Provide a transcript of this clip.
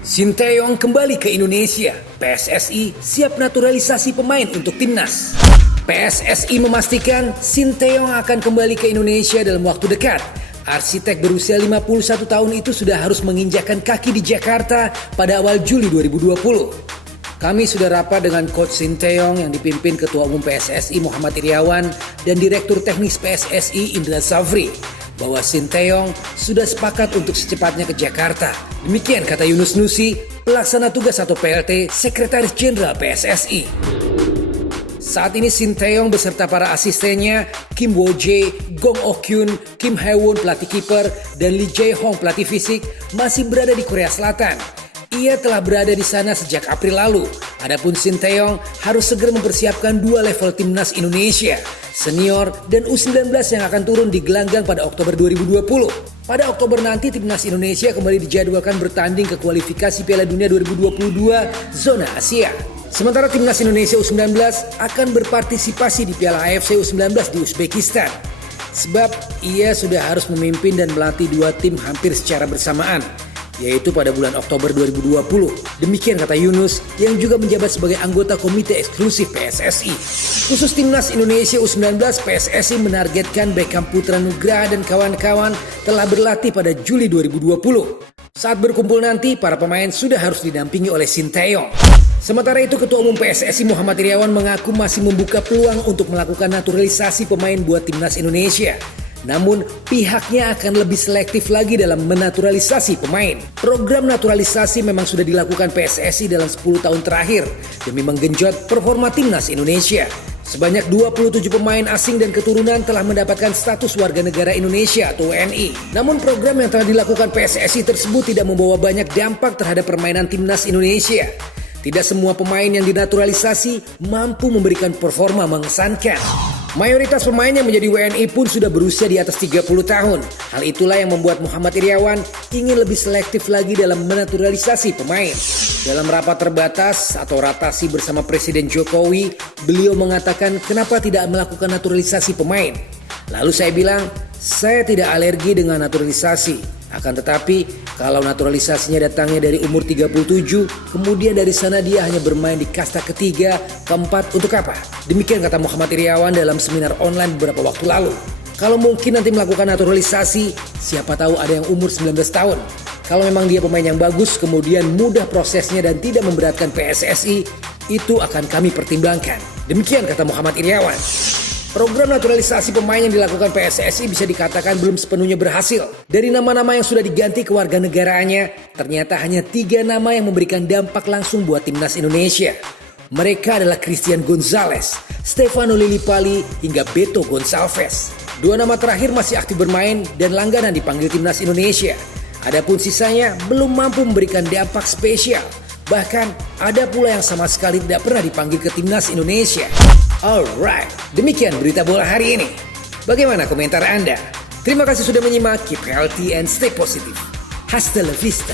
Sinteyong kembali ke Indonesia. PSSI siap naturalisasi pemain untuk timnas. PSSI memastikan Sinteyong akan kembali ke Indonesia dalam waktu dekat. Arsitek berusia 51 tahun itu sudah harus menginjakkan kaki di Jakarta pada awal Juli 2020. Kami sudah rapat dengan Coach Sinteyong yang dipimpin Ketua Umum PSSI Muhammad Iryawan dan Direktur Teknis PSSI Indra Safri bahwa Sinteyong sudah sepakat untuk secepatnya ke Jakarta. Demikian kata Yunus Nusi, pelaksana tugas atau PLT Sekretaris Jenderal PSSI. Saat ini Sinteyong beserta para asistennya Kim Wo-jae, Gong Ok-kyun, Kim Hae-won pelatih kiper, dan Lee Jae-hong pelatih fisik masih berada di Korea Selatan. Ia telah berada di sana sejak April lalu. Adapun Sinteyong harus segera mempersiapkan dua level timnas Indonesia, senior dan U19 yang akan turun di gelanggang pada Oktober 2020. Pada Oktober nanti timnas Indonesia kembali dijadwalkan bertanding ke kualifikasi Piala Dunia 2022 zona Asia. Sementara timnas Indonesia U19 akan berpartisipasi di Piala AFC U19 di Uzbekistan. Sebab ia sudah harus memimpin dan melatih dua tim hampir secara bersamaan, yaitu pada bulan Oktober 2020. Demikian kata Yunus yang juga menjabat sebagai anggota Komite Eksklusif PSSI. Khusus timnas Indonesia U19, PSSI menargetkan Beckham Putra Nugraha dan kawan-kawan telah berlatih pada Juli 2020. Saat berkumpul nanti, para pemain sudah harus didampingi oleh Sinteyong. Sementara itu, Ketua Umum PSSI Muhammad Iryawan mengaku masih membuka peluang untuk melakukan naturalisasi pemain buat timnas Indonesia. Namun, pihaknya akan lebih selektif lagi dalam menaturalisasi pemain. Program naturalisasi memang sudah dilakukan PSSI dalam 10 tahun terakhir demi menggenjot performa timnas Indonesia. Sebanyak 27 pemain asing dan keturunan telah mendapatkan status warga negara Indonesia atau WNI. Namun program yang telah dilakukan PSSI tersebut tidak membawa banyak dampak terhadap permainan timnas Indonesia. Tidak semua pemain yang dinaturalisasi mampu memberikan performa mengesankan. Mayoritas pemain yang menjadi WNI pun sudah berusia di atas 30 tahun. Hal itulah yang membuat Muhammad Iryawan ingin lebih selektif lagi dalam menaturalisasi pemain. Dalam rapat terbatas atau ratasi bersama Presiden Jokowi, beliau mengatakan kenapa tidak melakukan naturalisasi pemain. Lalu saya bilang, saya tidak alergi dengan naturalisasi. Akan tetapi, kalau naturalisasinya datangnya dari umur 37, kemudian dari sana dia hanya bermain di kasta ketiga, keempat, untuk apa? Demikian kata Muhammad Iryawan dalam seminar online beberapa waktu lalu. Kalau mungkin nanti melakukan naturalisasi, siapa tahu ada yang umur 19 tahun. Kalau memang dia pemain yang bagus, kemudian mudah prosesnya dan tidak memberatkan PSSI, itu akan kami pertimbangkan. Demikian kata Muhammad Iryawan. Program naturalisasi pemain yang dilakukan PSSI bisa dikatakan belum sepenuhnya berhasil. Dari nama-nama yang sudah diganti kewarganegaraannya, ternyata hanya 3 nama yang memberikan dampak langsung buat timnas Indonesia. Mereka adalah Christian Gonzalez, Stefano Lillipali, hingga Beto Gonçalves. 2 nama terakhir masih aktif bermain dan langganan dipanggil timnas Indonesia. Adapun sisanya belum mampu memberikan dampak spesial. Bahkan ada pula yang sama sekali tidak pernah dipanggil ke timnas Indonesia. Alright, demikian berita bola hari ini. Bagaimana komentar Anda? Terima kasih sudah menyimak. Keep healthy and stay positive. Hasta la vista.